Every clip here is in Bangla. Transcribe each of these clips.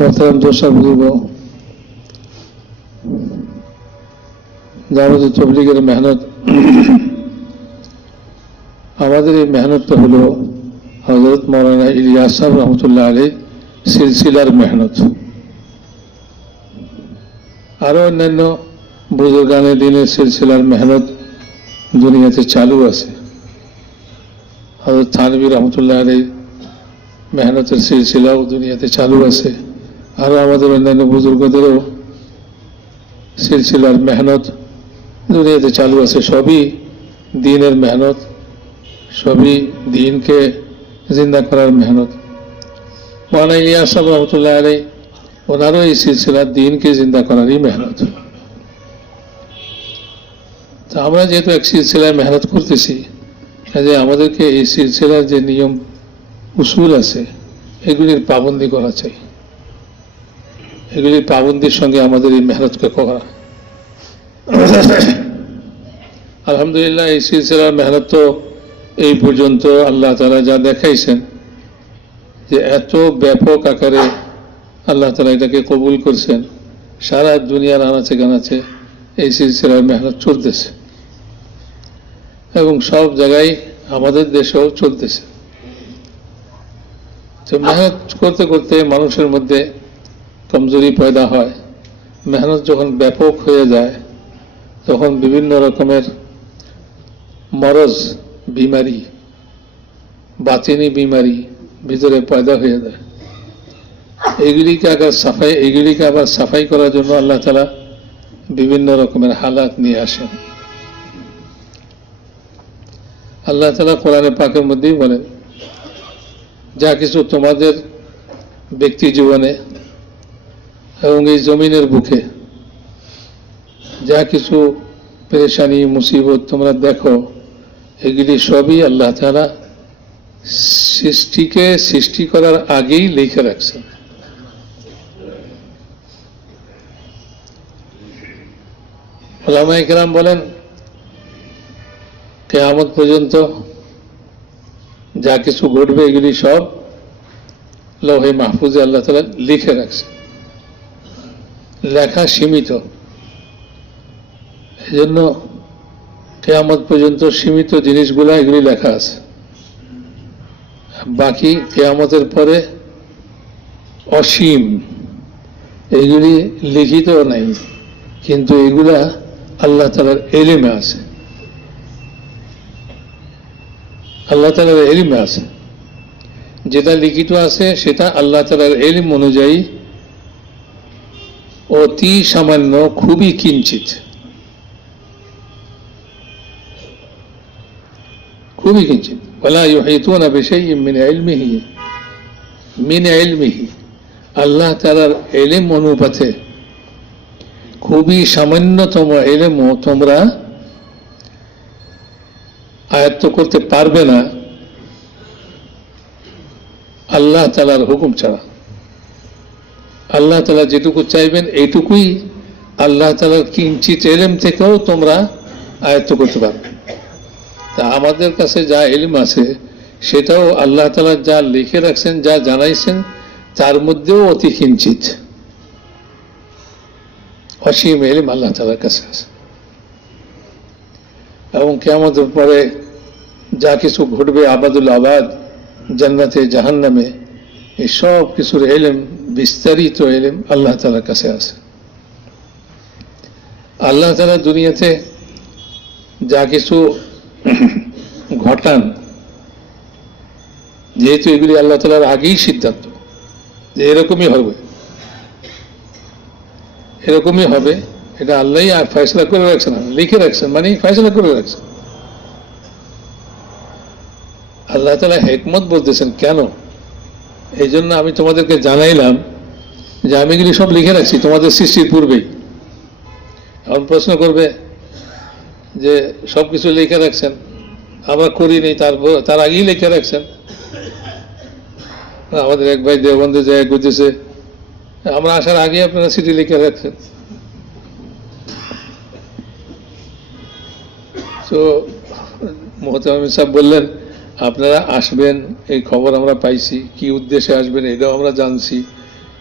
মোহতারাম দর্শক বুজুর্গ, দাওয়াত তাবলীগের মেহনত, আমাদের এই মেহনতটা হলো হযরত মাওলানা ইলিয়াস সাহেব রহমতুল্লাহ আলাইহি সিলসিলার মেহনত। আরো অন্যান্য বুজুর্গানে দিনের সিলসিলার মেহনত দুনিয়াতে চালু আছে। হযরত থানভী রহমতুল্লাহ আলাইহি মেহনতের সিলসিলাও দুনিয়াতে চালু আছে। আরো আমাদের অন্যান্য বুজুর্গদেরও সিলসিলার মেহনত দুনিয়াতে চালু আছে। সবই দ্বীনের মেহনত, সবই দ্বীনকে জিন্দা করার মেহনত। মাওলানা ইলিয়াস সাহেব রহমতুল্লাহ আলাইহি ওনারও এই সিলসিলা দ্বীনকে জিন্দা করারই মেহনত। তা আমরা যেহেতু এক সিলসিলায় মেহনত করতেছি, কাজে আমাদেরকে এই সিলসিলার যে নিয়ম উসুল আছে এগুলির পাবন্দি করা চাই। এগুলির পাবন্দির সঙ্গে আমাদের এই মেহনতকে করা। আলহামদুলিল্লাহ, এই সিলসিলার মেহনত তো এই পর্যন্ত আল্লাহ তাআলা যা দেখাইছেন যে এত ব্যাপক আকারে আল্লাহ তাআলা এটাকে কবুল করছেন। সারা দুনিয়ার আনাচে কানাচে এই সিলসিলার মেহনত চলতেছে এবং সব জায়গায় আমাদের দেশেও চলতেছে। তো মেহনত করতে করতে মানুষের মধ্যে কমজোরি পয়দা হয়। মেহনত যখন ব্যাপক হয়ে যায় তখন বিভিন্ন রকমের মরজ, বিমারি, বাতিনি বিমারি ভিতরে পয়দা হয়ে যায়। এগুলিকে আবার সাফাই করার জন্য আল্লাহ তাআলা বিভিন্ন রকমের হালাত নিয়ে আসেন। আল্লাহ তাআলা কোরআনে পাকের মধ্যেই বলেন, যা কিছু তোমাদের ব্যক্তি জীবনে এবং এই জমিনের বুকে যা কিছু পেরেশানি মুসিবত তোমরা দেখো, এগুলি সবই আল্লাহ তাআলা সৃষ্টিকে সৃষ্টি করার আগেই লিখে রাখছেন। উলামায়ে কেরাম বলেন, কিয়ামত পর্যন্ত যা কিছু ঘটবে এগুলি সব লৌহে মাহফুজে আল্লাহ তাআলা লিখে রাখছে। লেখা সীমিত, এই জন্য কিয়ামত পর্যন্ত সীমিত জিনিসগুলা এগুলি লেখা আছে। বাকি কিয়ামতের পরে অসীম, এগুলি লিখিত নাই, কিন্তু এগুলা আল্লাহ তাআলার ইলমে আছে। আল্লাহ তাআলার ইলমে আছে। যেটা লিখিত আছে সেটা আল্লাহ তাআলার ইলম অনুযায়ী অতি সামান্য, খুবই কিঞ্চিত, খুবই কিঞ্চিত। ওয়ালা ইউহিতুনা বিশাইইন মিন ইলমিহি, আল্লাহ তাআলার ইলম অনুপাতে খুবই সামান্যতম ইলমও তোমরা আয়ত্ত করতে পারবে না আল্লাহ তাআলার হুকুম ছাড়া। আল্লাহ তাআলা যেটুকু চাইবেন এইটুকুই আল্লাহ তাআলার কিঞ্চিত ইলম থেকেও তোমরা আয়ত্ত করতে পারবে। তা আমাদের কাছে যা ইলম আছে সেটাও আল্লাহ তাআলা যা লিখে রাখছেন, যা জানাইছেন, তার মধ্যেও অতি কিঞ্চিত। অসীম ইলম আল্লাহ তাআলার কাছে আছে। এবং কিয়ামতের পরে যা কিছু ঘটবে আবাদুল আবাদ, জান্নাতে জাহান্নামে, এই সব কিছুর ইলম, বিস্তারিত ইলম আল্লাহ তাআলার কাছে আছে। আল্লাহ তাআলা দুনিয়াতে যা কিছু ঘটান, যেহেতু এগুলি আল্লাহ তাআলার আগেই সিদ্ধান্ত যে এরকমই হবে, এরকমই হবে, এটা আল্লাহই ফয়সালা করে রাখছেন, লিখে রাখছেন, মানে ফয়সালা করে রাখছেন। আল্লাহ তাআলা হিকমত বলতেছেন কেন, এই জন্য আমি তোমাদেরকে জানাইলাম যে আমি এগুলি সব লিখে রাখছি তোমাদের সৃষ্টির পূর্বেই। এখন প্রশ্ন করবে যে সবকিছু লিখে রাখছেন, আমরা করিনি, তার আগেই লিখে রাখছেন। আমাদের এক ভাই দেওবন্দে জায়গা করতেছে, আমরা আসার আগে আপনারা চিঠি লিখে রাখছেন। তো মোহতামিম সাহেব বললেন, আপনারা আসবেন এই খবর আমরা পাইছি, কি উদ্দেশ্যে আসবেন এটাও আমরা জানছি,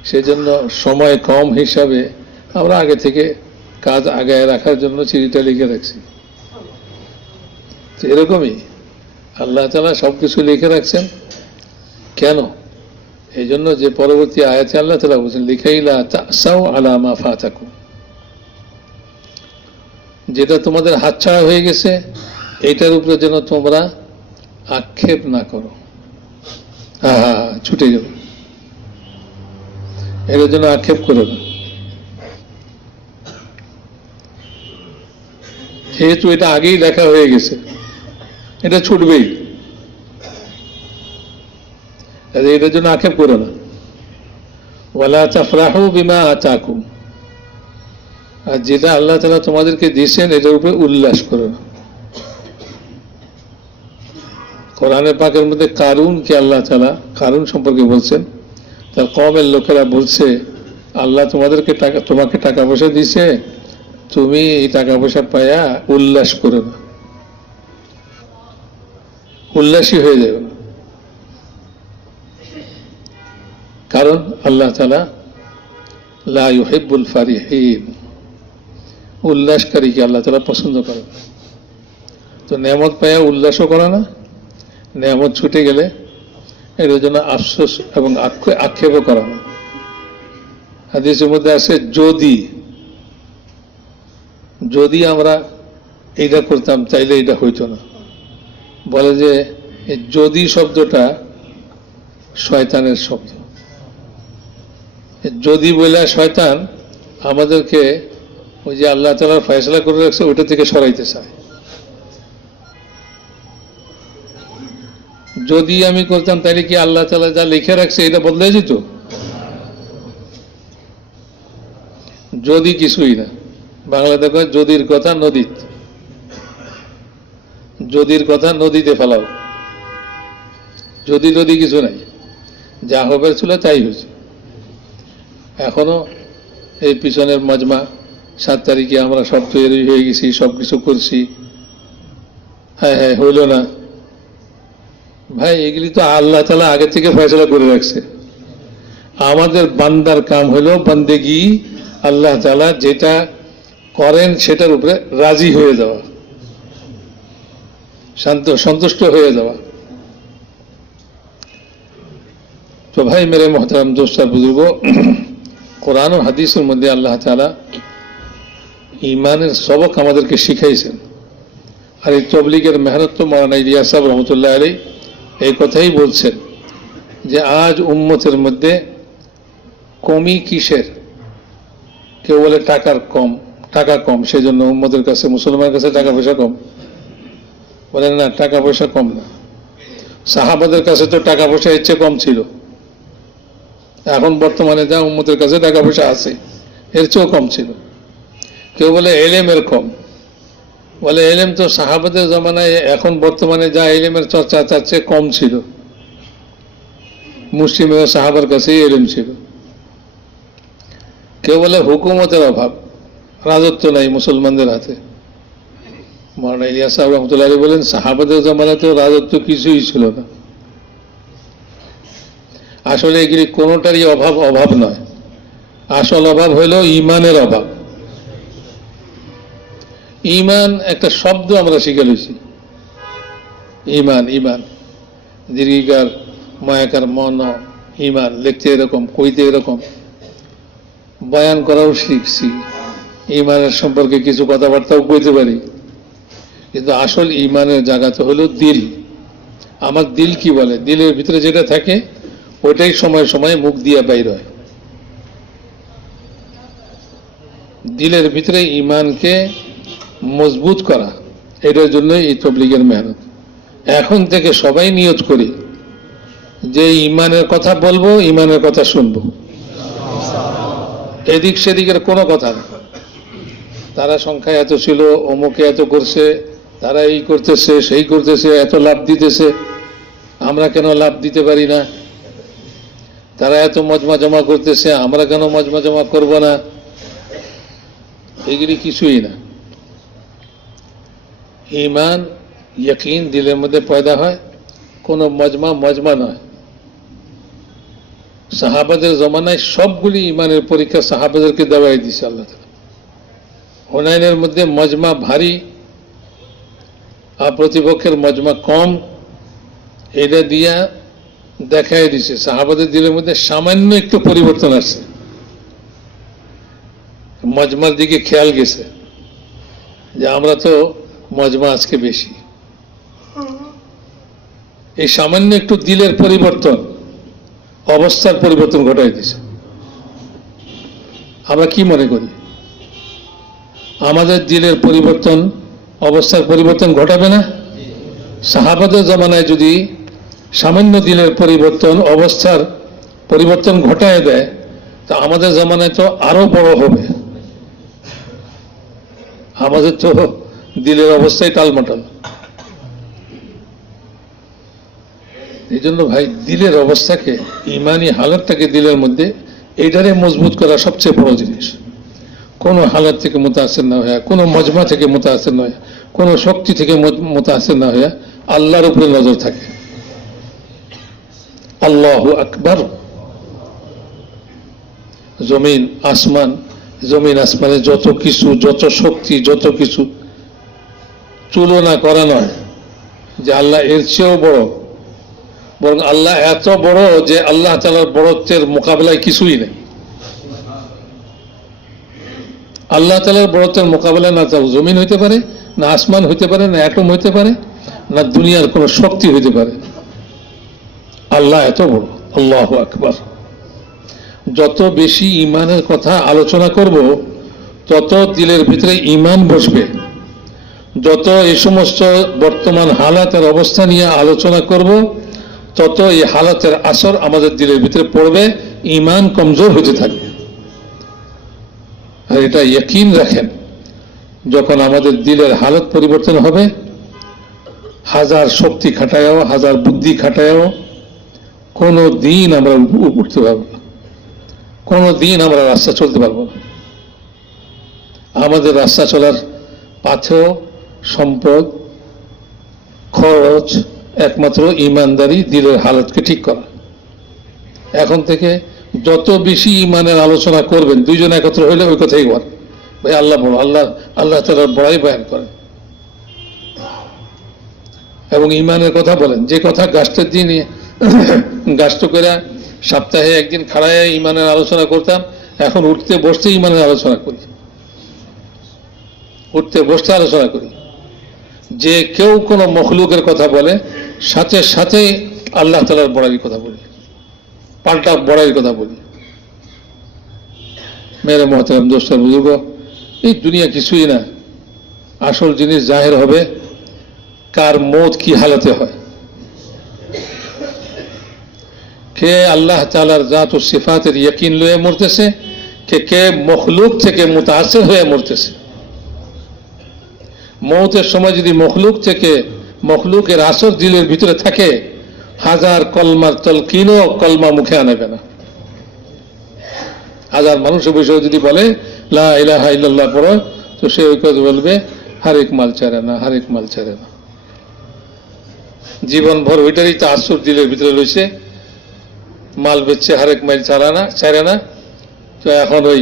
সেজন্য সময় কম হিসাবে আমরা আগে থেকে কাজ আগায় রাখার জন্য চিঠিটা লিখে রাখছি। তো এরকমই আল্লাহ তাআলা সবকিছু লিখে রাখছেন। কেন? এই জন্য যে পরবর্তী আয়াতে আল্লাহ তাআলা বলছেন লিখাইলা তাসাউ আলা মা ফাতাকুম, যেটা তোমাদের হাতছাড়া হয়ে গেছে এটার উপরে যেন তোমরা আক্ষেপ না করো। ছুটে গেল, এটার জন্য আক্ষেপ করো না। যেহেতু এটা আগেই লেখা হয়ে গেছে, এটা ছুটবেই, এটার জন্য আক্ষেপ করো না। ওয়ালা তাফরাহু বিমা আতাকুম, আর যেটা আল্লাহ তাআলা তোমাদেরকে দিয়েছেন এটার উপরে উল্লাস করো না। কোরআনে পাকের মধ্যে কারুনকে আল্লাহ তাআলা কারুন সম্পর্কে বলছেন, তার কওমের লোকেরা বলছে আল্লাহ তোমাকে টাকা পয়সা দিয়েছে, তুমি এই টাকা পয়সা পায়া উল্লাস করো না, উল্লাসী হয়ে যাবে না। কারণ আল্লাহ তাআলা লা ইউহিব্বুল ফারিহিন, উল্লাসকারীকে আল্লাহ তাআলা পছন্দ করেন। তো নেয়ামত পায়া উল্লাসও করে না, নেয়ামত ছুটে গেলে এর জন্য আফসোস এবং আক্ষেপও করা না। হাদিসের মধ্যে আছে যদি আমরা এইটা করতাম চাইলে এটা হইতো না। বলে যে যদি শব্দটা শয়তানের শব্দ, যদি বলে শয়তান আমাদেরকে ওই যে আল্লাহ তাআলা ফয়সালা করে রাখছে ওইটা থেকে সরাইতে চায়। যদি আমি করতাম তাহলে কি আল্লাহ তাআলা যা লিখে রাখছে এটা বদলে যেত? যদি কিছুই না। বাংলা দেখো যদির কথা নদীত, যদির কথা নদীতে ফেলাও, যদি কিছু নাই, যা হবার ছিল তাই হয়েছে। এখনো এই পিছনের মজমা 7 তারিখে আমরা সব তৈরি হয়ে গেছি, সবকিছু করছি, হ্যাঁ হইল না। ভাই এগুলি তো আল্লাহ তাআলা আগে থেকে ফয়সালা করে রাখছে। আমাদের বান্দার কাম হলো বান্দেগি, আল্লাহ তাআলা যেটা করেন সেটার উপরে রাজি হয়ে যাওয়া, সন্তুষ্ট হয়ে যাওয়া। তো ভাই মেরে মোহতারাম দোস্ত বুজুর্গ, কোরআন ও হাদিসের মধ্যে আল্লাহ তাআলা ঈমানের সবক আমাদেরকে শিখাইছেন। আর এই তবলিগের মেহনত তো মাওলানা ইলিয়াস সাহেব রহমতুল্লাহ আলাইহি এই কথাই বলছেন যে আজ উম্মতের মধ্যে কমি কিসের? কেউ বলে টাকা কম সেজন্য উম্মতের কাছে, মুসলমানের কাছে টাকা পয়সা কম। বলেন না, টাকা পয়সা কম না। সাহাবাদের কাছে তো টাকা পয়সা এর চেয়ে কম ছিল। এখন বর্তমানে যা উম্মতের কাছে টাকা পয়সা আছে এর চেয়েও কম ছিল। কেউ বলে এলেমের কম, বলে এলেম তো সাহাবাদের জমানায় এখন বর্তমানে যা এলেমের চর্চা তার চেয়ে কম ছিল। মুসলিমের সাহাবার কাছেই এলেম ছিল। কেউ বলে হুকুমতের অভাব, রাজত্ব নাই মুসলমানদের হাতে। মাওলানা ইলিয়াস সাহেব রহমতুল্লাহ আলাইহি বলেন সাহাবাদের জমানাতেও রাজত্ব কিছুই ছিল না। আসলে এগুলি কোনোটারই অভাব নয়, আসল অভাব হইল ঈমানের অভাব। ঈমান একটা শব্দ আমরা শিখে লইছি, ঈমান দীর্ঘিকার মায়াকার মন, ঈমান লিখতে এরকম, কইতে এরকম, বয়ান করাও শিখছি, ঈমানের সম্পর্কে কিছু কথাবার্তাও কইতে পারি। কিন্তু আসল ঈমানের জায়গাতে হলো দিল। আমার দিল কি বলে, দিলের ভিতরে যেটা থাকে ওটাই সময় সময় মুখ দিয়ে বাইর হয়। দিলের ভিতরে ঈমানকে মজবুত করা, এটার জন্যই এই তবলিগের মেহনত। এখন থেকে সবাই নিয়ত করি যে ঈমানের কথা বলবো, ঈমানের কথা শুনবো, এদিক সেদিকের কোনো কথা না। তারা সংখ্যায় এত ছিল, অমুকে এত করছে, তারা এই করতেছে সেই করতেছে, এত লাভ দিতেছে, আমরা কেন লাভ দিতে পারি না? তারা এত মজমা জমা করতেছে, আমরা কেন মজমা জমা করব না? এগুলি কিছুই না। ঈমান ইয়াকিন দিলের মধ্যে পয়দা হয়, কোনো মজমা নয়। সাহাবাদের জমানায় সবগুলি ইমানের পরীক্ষা সাহাবাদেরকে দেওয়াই দিছে আল্লাহ তাআলা। হুনাইনের মধ্যে মজমা ভারী আর প্রতিপক্ষের মজমা কম, এটা দিয়া দেখাই দিছে সাহাবাদের দিলের মধ্যে সামান্য একটু পরিবর্তন আসছে, মজমার দিকে খেয়াল গেছে যে আমরা তো মজমা আজকে বেশি। এই সামান্য একটু দিলের পরিবর্তন অবস্থার পরিবর্তন ঘটাই দিছে। আমরা কি মনে করি আমাদের দিলের পরিবর্তন অবস্থার পরিবর্তন ঘটাবে না? সাহাবাদের জামানায় যদি সামান্য দিলের পরিবর্তন অবস্থার পরিবর্তন ঘটায় দেয়, তা আমাদের জামানায় তো আরো বড় হবে। আমাদের তো দিলের অবস্থায় টালমাটাল। এই জন্য ভাই দিলের অবস্থাকে, ইমানি হালাতটাকে দিলের মধ্যে এইটারে মজবুত করা সবচেয়ে বড় জিনিস। কোনো হালাত থেকে মুতাসির না হয়ে, কোনো মজমা থেকে মুতাসির না হয়ে, কোনো শক্তি থেকে মুতাসির না হয়ে আল্লাহর উপরে নজর থাকে। আল্লাহু আকবার। জমিন আসমানে যত কিছু, যত শক্তি, যত কিছু তুলনা করা নয় যে আল্লাহ এর চেয়েও বড়, বরং আল্লাহ এত বড় যে আল্লাহ তাআলার বড়ত্বের মোকাবেলায় কিছুই নেই। আল্লাহ তাআলার বড়ত্বের মোকাবেলায় না তাও জমিন হইতে পারে, না আসমান হইতে পারে, না অ্যাটম হইতে পারে, না দুনিয়ার কোনো শক্তি হইতে পারে। আল্লাহ এত বড়। আল্লাহু আকবার। যত বেশি ইমানের কথা আলোচনা করব তত দিলের ভিতরে ইমান বসবে। যত এই সমস্ত বর্তমান হালাতের অবস্থা নিয়ে আলোচনা করব তত এই হালাতের আসর আমাদের দিলের ভিতরে পড়বে, ইমান কমজোর হতে থাকবে। আর এটা ইয়াকিন রাখেন, যখন আমাদের দিলের হালত পরিবর্তন হবে, হাজার শক্তি খাটায়ও, হাজার বুদ্ধি খাটায়ও কোনো দিন আমরা উঠতে পারবো না, কোনো দিন আমরা রাস্তা চলতে পারবো না। আমাদের রাস্তা চলার পাথেয়, সম্পদ, খরচ একমাত্র ইমানদারি, দিলের হালতকে ঠিক করা। এখন থেকে যত বেশি ইমানের আলোচনা করবেন, দুইজন একত্র হইলে ওই কথাই বল, ভাই আল্লাহ বড়, আল্লাহ তাআলার বড়াই বয়ান করেন এবং ইমানের কথা বলেন। যে কথা গাছটার দিন গাছটা করে সপ্তাহে একদিন খাড়ায় ইমানের আলোচনা করতাম, এখন উঠতে বসতে ইমানের আলোচনা করি, উঠতে বসতে আলোচনা করি। যে কেউ কোনো মখলুকের কথা বলে, সাথে সাথে আল্লাহ তাআলার বড়াইয়ের কথা বলি, পাল্টা বড়াইয়ের কথা বলি। মেরে মহতারাম দোস্ত বুজুর্গ, এই দুনিয়া কিছুই না। আসল জিনিস জাহের হবে কার মৌত কি হালাতে হয়, কে আল্লাহ তাআলার জাত ও সিফাতের ইয়াকিন লয়ে মরতেছে, কে মখলুক থেকে মুতাসির হয়ে মরতেছে। মৌতের সময় যদি মখলুক থেকে, মখলুকের আসর দিলের ভিতরে থাকে, হাজার কলমার তলকিনও কলমা মুখে আনাবে না। হাজার মানুষের বিষয়ে যদি বলে লা ইলাহা ইল্লাল্লাহ পড়ো, তো সে ওই কথা বলবে হারেক মাল চারে না, হারেক মাল চারে না। জীবন ভর ওইটারই তো আসর দিলের ভিতরে রয়েছে, মাল বেচছে, হারেক মাইল চারে না। তো এখন ওই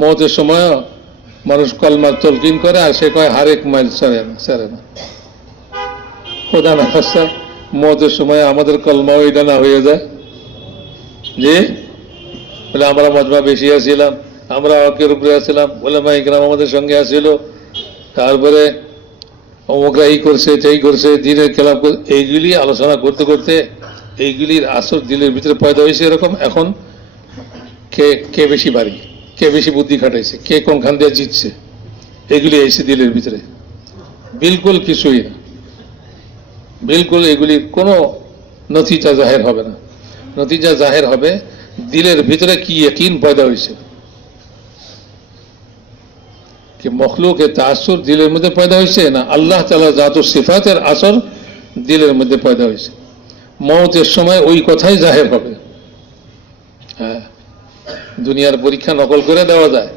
মৌতের সময় মানুষ কলমার তলকিন করে, আর সে কয় হারেক মাইল চারে না। খোদা না খাস্তা মৌতের সময় আমাদের কলমা ওইটা না হয়ে যায় যে বলে আমরা মজমা বেশি আসছিলাম, আমরা হকের উপরে আসছিলাম, ওলামা ইকরাম আমাদের সঙ্গে আসছিল, তারপরে অমুকরা এই করছে, সেই করছে, দিনের খেলাফ করছে, এইগুলি আলোচনা করতে করতে এইগুলির আসর দিলের ভিতরে পয়দা হয়েছে। এরকম এখন কে বেশি বাড়ি, কে বেশি বুদ্ধি খাটাইছে, কে কোনখান দিয়ে জিতছে, এগুলি এসে দিলের ভিতরে। বিলকুল কিছুই না, বিলকুল এগুলির কোনো নতিজা জাহের হবে না। নতিজা জাহের হবে দিলের ভিতরে কি ইয়াকিন পয়দা হয়েছে, কি মখলুকের তাসুর দিলের মধ্যে পয়দা হয়েছে, না আল্লাহ তাআলার জাত ও সিফাতের আসর দিলের মধ্যে পয়দা হয়েছে। মওতের সময় ওই কথাই জাহের হবে। হ্যাঁ, দুনিয়ার পরীক্ষা নকল করে দেওয়া যায়,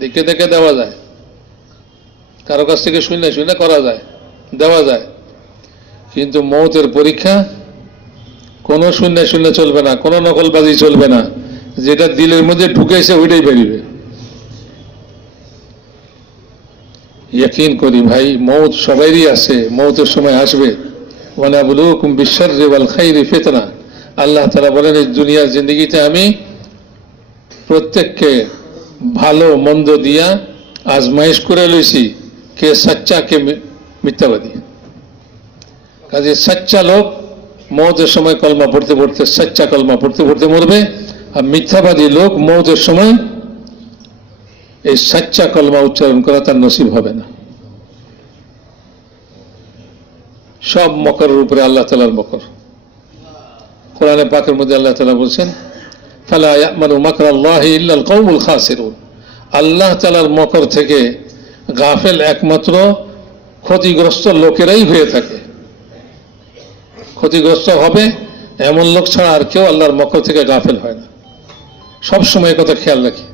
দেখে দেখে দেওয়া যায়, কারো কাছ থেকে শুনে শুনে করা যায়, দেওয়া যায়, কিন্তু মওতের পরীক্ষা কোনো শূন্য শূন্য চলবে না, কোনো নকলবাজি চলবে না, যেটা দিলের মধ্যে ঢুকেছে ওইটাই বেরিবে। ইয়াকিন করি ভাই, মৌত সবারই আছে, মৌতের সময় আসবে। ওয়ানাবলুকুম বিশররি ওয়াল খাইরি ফিতনা। আল্লাহ তাআলা বলেন, এই দুনিয়ার জিন্দগিতে আমি প্রত্যেককে ভালো মন্দ দিয়া আজমাইশ করে লইছি, কে সচ্চা কে মিথ্যাবাদী। কাজে সচ্চা লোক মৌতের সময় কলমা পড়তে পড়তে, সচ্চা কলমা পড়তে পড়তে মরবে, আর মিথ্যাবাদী লোক মৌতের সময় এই সচ্চা কলমা উচ্চারণ করা তার নসিব হবে না। সব মকরের উপরে আল্লাহ তাআলার মকর। কোরআনে পাকের মধ্যে আল্লাহ তাআলা বলছেন, ফালা ইয়ামানু মাকরাল্লাহি ইল্লাল কওমুল খাসিরুন। আল্লাহ তাআলার মকর থেকে গাফেল একমাত্র ক্ষতিগ্রস্ত লোকেরাই হয়ে থাকে। ক্ষতিগ্রস্ত হবে এমন লোক ছাড়া আর কেউ আল্লাহর মকর থেকে গাফেল হয় না। সব সময় কথা খেয়াল রাখি,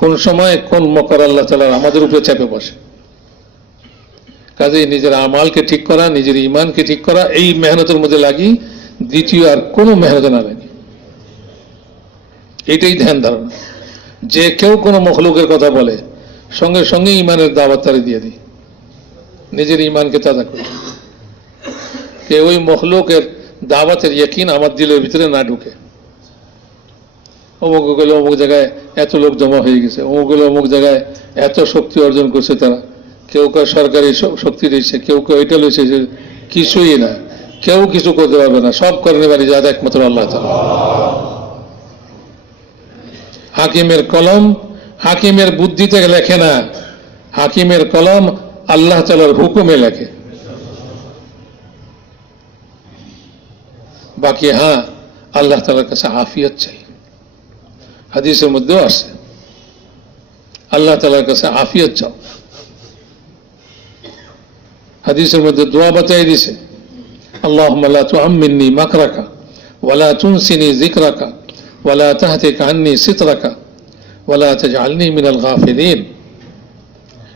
কোন সময় কোন মকর আল্লাহ তাআলা আমাদের উপরে চেপে বসে। কাজেই নিজের আমালকে ঠিক করা, নিজের ইমানকে ঠিক করা, এই মেহনতের মধ্যে লাগি, দ্বিতীয় আর কোনো মেহনত না লাগি। এটাই ধ্যান ধারণা। যে কেউ কোনো মখলুকের কথা বলে, সঙ্গে সঙ্গে ইমানের দাওয়াত তারে দিয়ে দিই, নিজের ইমানকে তাজা করি। কেউ ওই মখলুকের দাওয়াতের ইয়াকিন আমার দিলের ভিতরে না ঢুকে। অমুক গেলে অমুক জায়গায় এত লোক জমা হয়ে গেছে, অমুক গেলে অমুক জায়গায় এত শক্তি অর্জন করছে তারা, কেউ কেউ সরকারি শক্তি দিয়েছে, কেউ কেউ এটা লইছে, কিছুই না, কেউ কিছু করতে পারবে না। সব করেন পারি যাদের একমাত্র আল্লাহ তাআলা। হাকিমের কলম হাকিমের বুদ্ধিতে লেখে না, হাকিমের কলম আল্লাহ তাআলার হুকুমে লেখে। বাকি হ্যাঁ, আল্লাহ তাআলার কাছে আফিয়ত চাই। হাদিসের মধ্যেও আছে, আল্লাহ তাআলার কাছে আফিয়ত চাও। হাদিসের মধ্যে দোয়া বাতাই দিছে, আল্লাহুম্মা লা তুআম্মিনি মাকরাকা ওয়া লা তুনসিনি যিকরাকা ওয়া লা তাহতিক আন্নি সিতরাকা ওয়া লা তাজআলনি মিনাল গাফিলিন।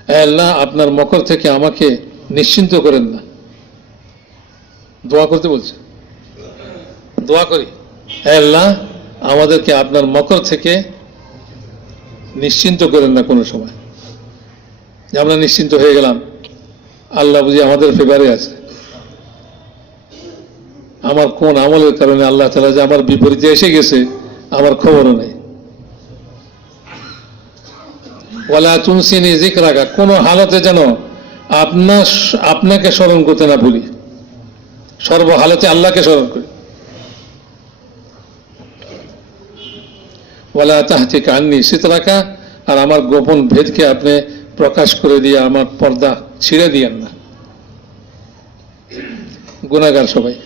হে আল্লাহ, আপনার মকর থেকে আমাকে নিশ্চিন্ত করেন না। দোয়া করতে বলছে, দোয়া করি, হে আল্লাহ, আমাদেরকে আপনার মকর থেকে নিশ্চিন্ত করেন না কোনো সময়। যে আমরা নিশ্চিন্ত হয়ে গেলাম, আল্লাহ বুঝি আমাদের ফেভারে আছে। আমার কোন আমলের কারণে আল্লাহ তাআলা যে আমার বিপরীতে এসে গেছে আমার খবরও নেই। ওয়ালা তুনসিনি যিকরাকা, কোন হালতে যেন আপনাকে স্মরণ করতে না ভুলি, সর্বহালতে আল্লাহকে স্মরণ করি। ওয়ালা তাহতিক আন্নি সিতরাকা, আর আমার গোপন ভেদকে আপনি প্রকাশ করে দিয়ে আমার পর্দা ছিঁড়ে দিয়েন না। গুনাহগার সবাই।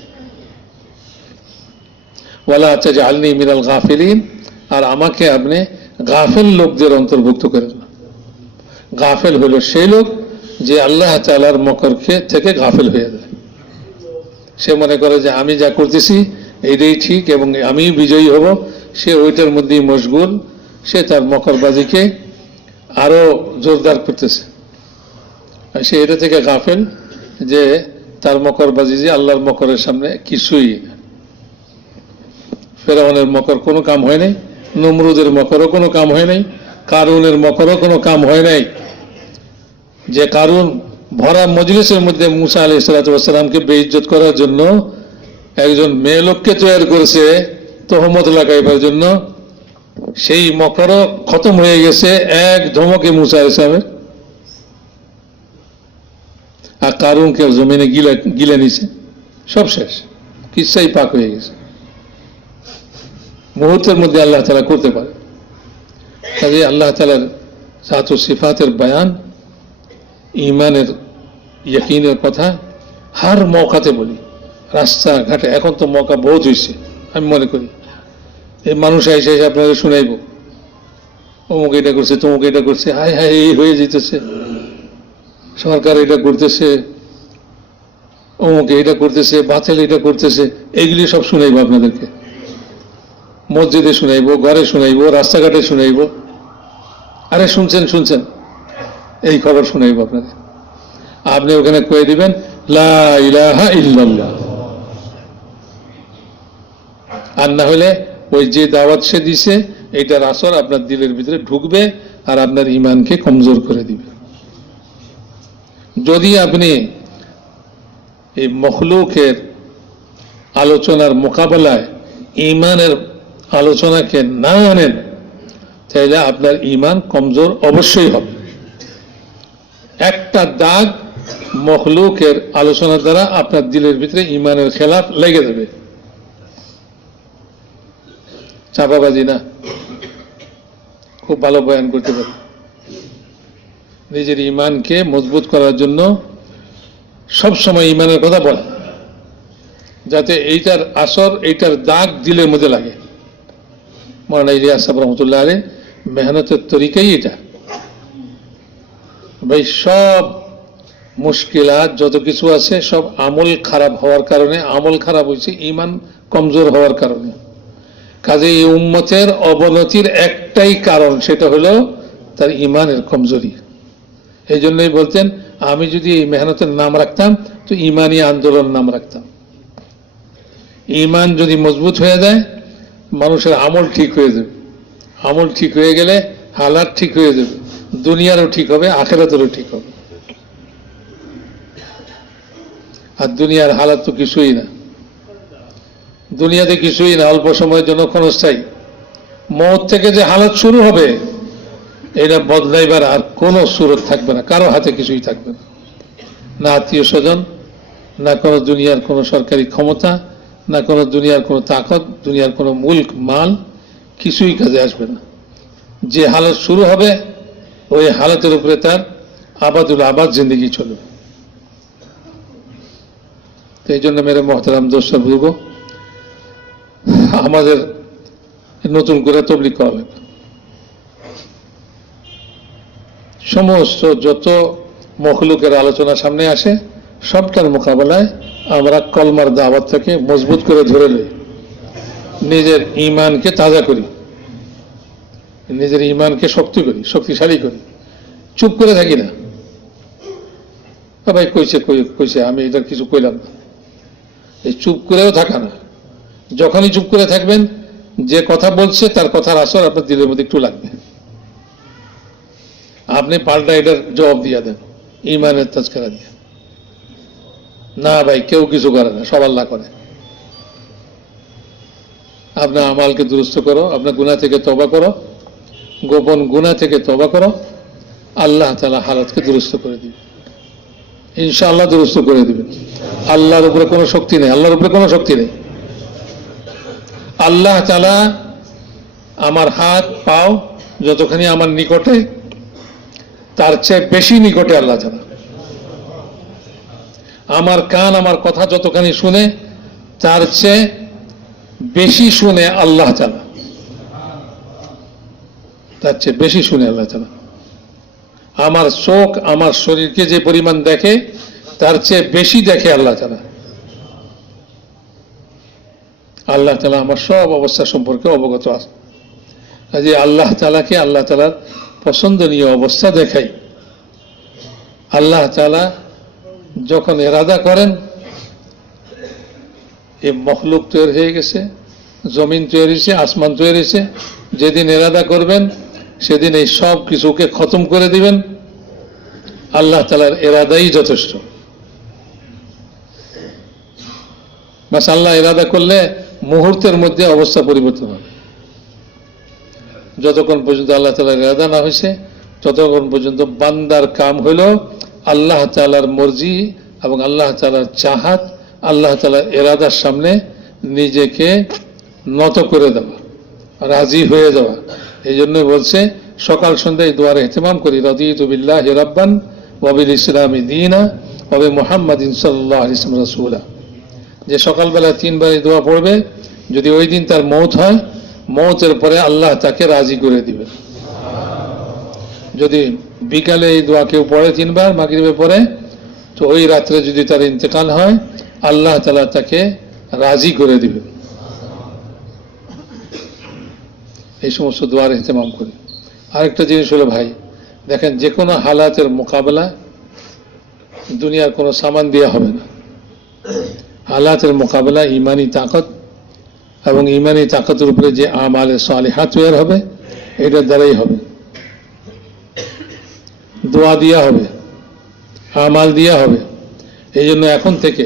ওয়ালা তাজআলনি মিনাল গাফিলিন, আর আমাকে আপনি গাফেল লোকদের অন্তর্ভুক্ত করেন না। গাফেল হলো সেই লোক যে আল্লাহ তাআলার মকরকে থেকে গাফেল হয়ে যায়। সে মনে করে যে আমি যা করতেছি এইটাই ঠিক এবং আমি বিজয়ী হব, সে ওইটার মধ্যেই মশগুল, সে তার মকরবাজিকে আরো জোরদার করতেছে। সে এটা থেকে গাফেল যে তার মকরবাজি যে আল্লাহর মকরের সামনে কিছুই না। ফেরাউনের মকর কোনো কাম হয় নাই, নমরুদের মকরও কোনো কাম হয় নাই, কারুনের মকরও কোনো কাম হয় নাই। যে কারুন ভরা মজলিসের মধ্যে মুসা আলাইহিস সালাতু ওয়াস সালামকে বেইজ্জত করার জন্য একজন মেয়ে লোককে তৈরি করেছে তহমত লাগাইবার জন্য, সেই মকরও খতম হয়ে গেছে এক ধমকে মুসা আলাইহিস সালামের। আর কারুনকে জমিনে গিলে নিছে, সব শেষ, কিচ্ছাই পাক হয়ে গেছে। মুহূর্তের মধ্যে আল্লাহ তাআলা করতে পারে। কাজে আল্লাহ তাআলার জাত ও সিফাতের বয়ান, ইমানের ইয়াকিনের কথা হার মৌকাতে বলি। রাস্তাঘাটে এখন তো মৌকা বহুত হয়েছে, আমি মনে করি এই মানুষ এসে আপনাদের শুনাইব, অমুক এটা করছে, তমুক এটা করছে, হায় হায় এই হয়ে যেতেছে, সরকার এটা করতেছে, অমুক এটা করতেছে, বাতিল এটা করতেছে, এইগুলি সব শুনাইব আপনাদেরকে। মসজিদে শুনাইব, ঘরে শুনাইব, রাস্তাঘাটে শুনাইব। আরে শুনছেন শুনছেন, এই খবর শুনাইব আপনাদের। আপনি ওখানে কয়ে দিবেন লা ইলাহা ইল্লাল্লাহ। আর না হলে ওই যে দাওয়াত সে দিছে এইটার আসর আপনার দিলের ভিতরে ঢুকবে আর আপনার ইমানকে কমজোর করে দিবে। যদি আপনি এই মখলুকের আলোচনার মোকাবেলায় ইমানের আলোচনাকে না আনেন, তাহলে আপনার ইমান কমজোর অবশ্যই হবে। একটা দাগ মখলুকের আলোচনার দ্বারা আপনার দিলের ভিতরে ইমানের খেলাফ লেগে যাবে। চাপাবাজি না, খুব ভালো বয়ান করতে পারে। নিজের ইমানকে মজবুত করার জন্য সবসময় ইমানের কথা বলে, যাতে এইটার আসর, এইটার দাগ দিলের মধ্যে লাগে। মৌলানা ইলিয়াস সাহেব রহমতুল্লাহ আলাইহি মেহনতের তরিকাই এটা। ভাই সব মুশকিলাত যত কিছু আছে সব আমল খারাপ হওয়ার কারণে, আমল খারাপ হয়েছে ইমান কমজোর হওয়ার কারণে। কাজে এই উম্মতের অবনতির একটাই কারণ, সেটা হলো তার ইমানের কমজোরি। এই জন্যই বলতেন, আমি যদি এই মেহনতের নাম রাখতাম তো ইমানি আন্দোলন নাম রাখতাম। ইমান যদি মজবুত হয়ে যায়, মানুষের আমল ঠিক হয়ে যাবে। আমল ঠিক হয়ে গেলে হালাত ঠিক হয়ে যাবে, দুনিয়ারও ঠিক হবে, আখেরাতেরও ঠিক হবে। আর দুনিয়ার হালাত তো কিছুই না, দুনিয়াতে কিছুই না, অল্প সময়ের জন্য ক্ষণস্থায়ী। মওত থেকে যে হালাত শুরু হবে, এটা বদলাইবার আর কোনো সুরত থাকবে না, কারো হাতে কিছুই থাকবে না। না আত্মীয় স্বজন, না কোনো দুনিয়ার কোনো সরকারি ক্ষমতা, না কোনো দুনিয়ার কোনো তাকত, দুনিয়ার কোনো মুলক মাল, কিছুই কাজে আসবে না। যে হালত শুরু হবে, ওই হালতের উপরে তার আবাদুল আবাদ জিন্দগি চলবে। তো এই জন্য মেরে মোহতারাম দোস্ত বুজুর্গ, আমাদের নতুন করে তবলিগ করা লাগবে। সমস্ত যত মখলুকের আলোচনা সামনে আসে, সবটার মোকাবেলায় আমরা কলমার দাওয়াত থেকে মজবুত করে ধরে লই, নিজের ইমানকে তাজা করি, নিজের ইমানকে শক্তি করি, শক্তিশালী করি। চুপ করে থাকি না, ভাই কইছে আমি এটার কিছু কইলাম না, এই চুপ করেও থাকা না। যখনই চুপ করে থাকবেন, যে কথা বলছে তার কথার আসর আপনার দিলের মধ্যে একটু লাগবে, আপনি পাল্টা এটার জবাব দিয়ে দেন ইমানের তাজকিরা দিয়ে। না ভাই, কেউ কিছু করে না, সব আল্লাহ করে। আপনার আমালকে দুরুস্ত করো, আপনার গুনাহ থেকে তওবা করো, গোপন গুনাহ থেকে তওবা করো, আল্লাহ তাআলা হালাতকে দুরুস্ত করে দিবেন, ইনশাআল্লাহ দুরুস্ত করে দিবেন। আল্লাহর উপরে কোনো শক্তি নেই, আল্লাহর উপরে কোনো শক্তি নেই। আল্লাহ তাআলা আমার হাত পাও যতখানি আমার নিকটে, তার চেয়ে বেশি নিকটে আল্লাহ তাআলা। আমার কান আমার কথা যতখানি শুনে, তার চেয়ে বেশি শুনে আল্লাহ তাআলা, তার চেয়ে বেশি শুনে আল্লাহ তাআলা। আমার চোখ আমার শরীরকে যে পরিমাণ দেখে, তার চেয়ে বেশি দেখে আল্লাহ তাআলা। আল্লাহ তাআলা আমার সব অবস্থা সম্পর্কে অবগত আছে। কাজে আল্লাহ তাআলাকে আল্লাহ তাআলার পছন্দনীয় অবস্থা দেখাই। আল্লাহ তাআলা যখন ইরাদা করেন, এই মখলুক তৈরি হয়ে গেছে, জমিন তৈরি হয়েছে, আসমান তৈরি হয়েছে, যেদিন ইরাদা করবেন সেদিন এই সব কিছুকে খতম করে দিবেন। আল্লাহ তাআলার ইরাদাই যথেষ্ট। বাস আল্লাহ ইরাদা করলে মুহূর্তের মধ্যে অবস্থা পরিবর্তন হবে। যতক্ষণ পর্যন্ত আল্লাহ তাআলার ইরাদা না হয়েছে, ততক্ষণ পর্যন্ত বান্দার কাম হইল আল্লাহ তাআলার মর্জি এবং আল্লাহ তাআলার চাহাত, আল্লাহ তাআলার ইরাদার সামনে নিজেকে নত করে দেওয়া, রাজি হয়ে যাওয়া। এই জন্য বলছে, সকাল সন্ধ্যায় দোয়ার ইহতিমাম করি, রাদিতু বিল্লাহি রাব্বান ওয়া বিল ইসলামি দীনা ওয়া বি মুহাম্মাদিন সাল্লাল্লাহু আলাইহি ওয়াসাল্লাম রাসূলা। যে সকালবেলা 3 বার এই দোয়া পড়বে, যদি ওই দিন তার মওত হয়, মওতের পরে আল্লাহ তাকে রাজি করে দিবেন। যদি বিকালে এই দোয়া কেউ পড়ে 3 বার মাগরিবের পরে, তো ওই রাত্রে যদি তার ইন্তেকাল হয়, আল্লাহ তাআলা তাকে রাজি করে দিবেন। এই সমস্ত দোয়ার ইহতিমাম করি। আরেকটা জিনিস হলো ভাই, দেখেন যে কোনো হালাতের মোকাবেলা দুনিয়ার কোনো সামান দেওয়া হবে না। হালাতের মোকাবেলা ইমানি তাকত এবং ইমানি তাকাতের উপরে যে আমালে সালিহাত তৈরি হবে, এটার দ্বারাই হবে। দোয়া দিয়া হবে, আমাল দিয়া হবে। এই জন্য এখন থেকে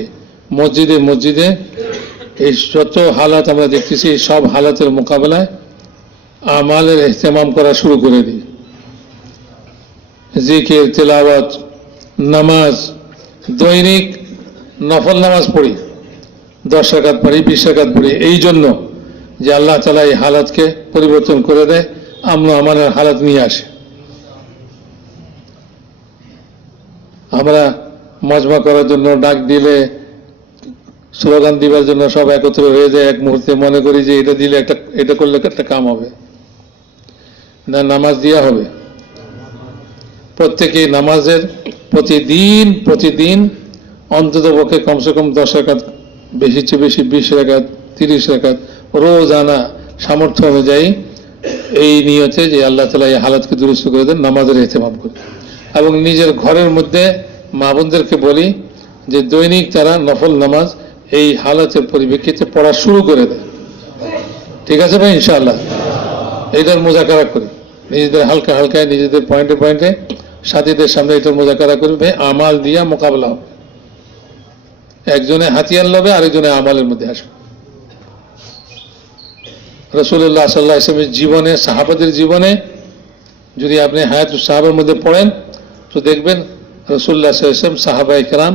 মসজিদে মসজিদে এই যত হালাত আমরা দেখতেছি, এই সব হালাতের মোকাবেলায় আমালের ইহতেমাম করা শুরু করে দিই। জিকির, তেলাওয়াত, নামাজ, দৈনিক নফল নামাজ পড়ি, 10 রাকাত পড়ি, 20 রাকাত পড়ি, এই জন্য যে আল্লাহ তাআলা এই হালাতকে পরিবর্তন করে দেয়, আমরা আমাদের হালাত নিয়ে আসি। আমরা মজমা করার জন্য ডাক দিলে, স্লোগান দিবার জন্য সব একত্র হয়ে যায়, এক মুহূর্তে মনে করি যে এটা দিলে এটা করলে একটা কাম হবে না। নামাজ দিয়া হবে। প্রত্যেকে নামাজের প্রতিদিন অন্তত পক্ষে কমসে কম 10 রাকাত, বেশি চেয়ে বেশি 20 রাকাত, 30 রাকাত রোজানা সামর্থ্য অনুযায়ী এই নিয়তে যে আল্লাহ তাআলা এই হালাতকে দুরুস্ত করে দেন, নামাজের ইহতেমাম করে। এবং নিজের ঘরের মধ্যে মা বোনদেরকে বলি যে দৈনিক তারা নফল নামাজ এই হালাতের পরিপ্রেক্ষিতে পড়া শুরু করে দেয়। ঠিক আছে ভাই? ইনশাআল্লাহ এইটার মোজাকারা করি, নিজেদের হালকা হালকায়, নিজেদের পয়েন্টে পয়েন্টে সাথীদের সামনে এটার মোজাকারা করি। ভাই আমাল দিয়া মোকাবেলা হবে। একজনে হাতিয়ার লবে, আরেকজনে আমালের মধ্যে আসবে। রাসূলুল্লাহ সাল্লাল্লাহু আলাইহি ওয়াসাল্লামের জীবনে, সাহাবাদের জীবনে যদি আপনি হায়াতুস সাহাবার মধ্যে পড়েন তো দেখবেন রাসূলুল্লাহ সাল্লাল্লাহু আলাইহি ওয়াসাল্লাম, সাহাবায়ে কেরাম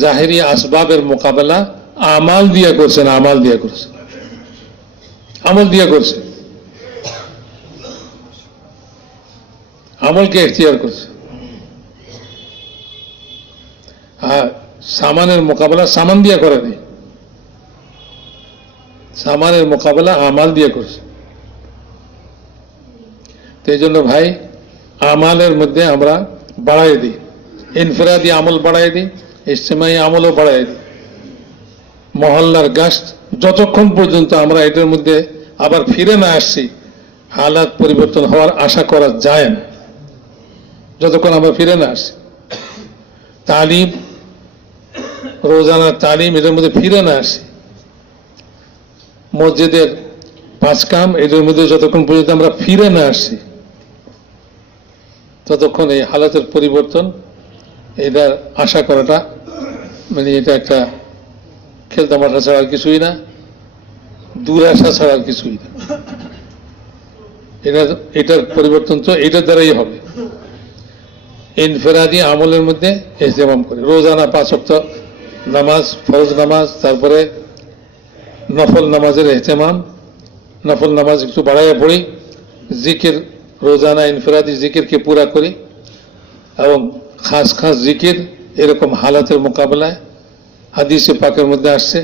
জাহেরি আসবাবের মোকাবেলা আমাল দিয়া করছেন, আমল দিয়া করছেন, আমলকে এখতিয়ার করছে। আর সামানের মোকাবেলা সামান দিয়া করে নেই, সামানের মোকাবেলা আমাল দিয়ে করছে। তো এই জন্য ভাই আমালের মধ্যে আমরা বাড়াই দিই, ইনফিরাদি আমল বাড়াই দিই, ইজতিমাই আমলও বাড়াই দিই। মহল্লার গাছ যতক্ষণ পর্যন্ত আমরা এটার মধ্যে আবার ফিরে না আসছি, হালাত পরিবর্তন হওয়ার আশা করা যায় না। যতক্ষণ আমরা ফিরে না আসছি, তালিম, রোজানা তালিম, এটার মধ্যে ফিরে না আসি, মসজিদের 5 কাম, এটার মধ্যে যতক্ষণ পর্যন্ত আমরা ফিরে না আসছি, ততক্ষণ এই হালাতের পরিবর্তন এটার আশা করাটা মানে এটা একটা খেলতামাশা ছাড়া আর কিছুই না, দুরাশা ছাড়া আর কিছুই না। এটার পরিবর্তন তো এটার দ্বারাই হবে। ইনফিরাদি আমলের মধ্যে ইহতিমাম করে রোজানা 5 ওয়াক্ত নামাজ, ফরজ নামাজ, তারপরে নফল নামাজের ইহতিমাম, নফল নামাজ একটু বাড়াইয়া পড়ি, জিকির রোজানা ইনফিরাদি জিকিরকে পুরা করি, এবং খাস খাস জিকির এরকম হালাতের মোকাবেলায় হাদিসে পাকের মধ্যে আসছে,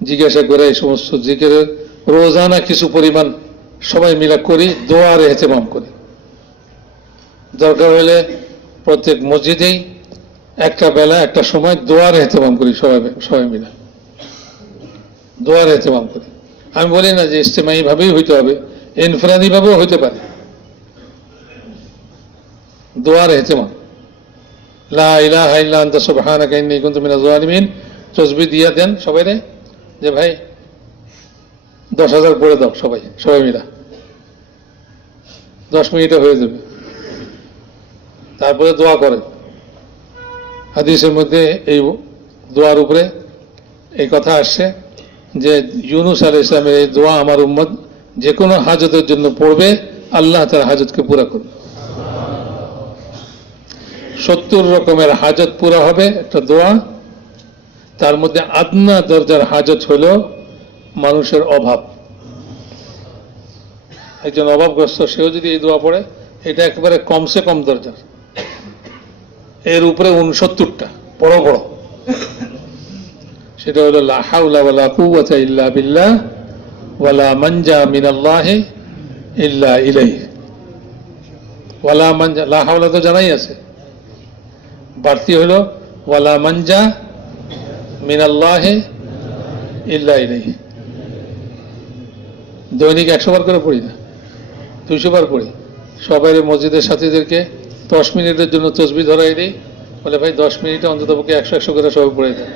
জিজ্ঞাসা করে এই সমস্ত জিকিরের রোজানা কিছু পরিমাণ সবাই মিলা করি, দোয়ার ইহতিমাম করি। দরকার হলে প্রত্যেক মসজিদেই একটা বেলা একটা সময় দোয়ার ইহতিমাম করি, সবাই মিলে দোয়ার ইহতিমাম করি। আমি বলি না যে ইজতিমাই ভাবেই হইতে হবে, ইনফিরাদি ভাবেও হইতে পারে। দোয়ার ইহতিমাম, লা ইলাহা ইল্লা আনতা সুবহানাকা ইন্নী কুনতু মিনাজ জালিমিন তাসবিহ দিয়া দেন সবাইরে, যে ভাই 10,000 পড়ে দাও, সবাই মিলা 10 মিনিটে হয়ে যাবে। তারপরে দোয়া করে। হাদিসের মধ্যে এই দোয়ার উপরে এই কথা আসছে যে ইউনুস আলাইহিস সালামের এই দোয়া আমার উম্মত যে কোনো হাজতের জন্য পড়বে, আল্লাহ তার হাজতকে পুরা করবে। 70 রকমের হাজত পুরা হবে একটা দোয়া। তার মধ্যে আদনা দরজার হাজত হলো মানুষের অভাব। একজন অভাবগ্রস্ত সেও যদি এই দোয়া পড়ে, এটা একেবারে কমসে কম দরজার, এর উপরে 69টা বড় বড়। সেটা হলো লা হাওলা ওয়ালা কুওয়াতা ইল্লা বিল্লাহ ওয়ালা মানজা মিনাল্লাহি ইল্লা ইলাইহি। ওয়ালা মানজা, লা হাওলা তো জানাই আছে, বাড়তি হলো ওয়ালা মানজা মিনাল্লাহি ইল্লা ইলাইহি। দৈনিক 100 বার করে পড়ি না, 200 বার পড়ি। সবাই মসজিদের সাথীদেরকে 10 মিনিটের জন্য তসবিহ ধরাই দিই, বলে ভাই 10 মিনিটে অন্তত পক্ষে 100 করে সবাই পড়ে দেয়।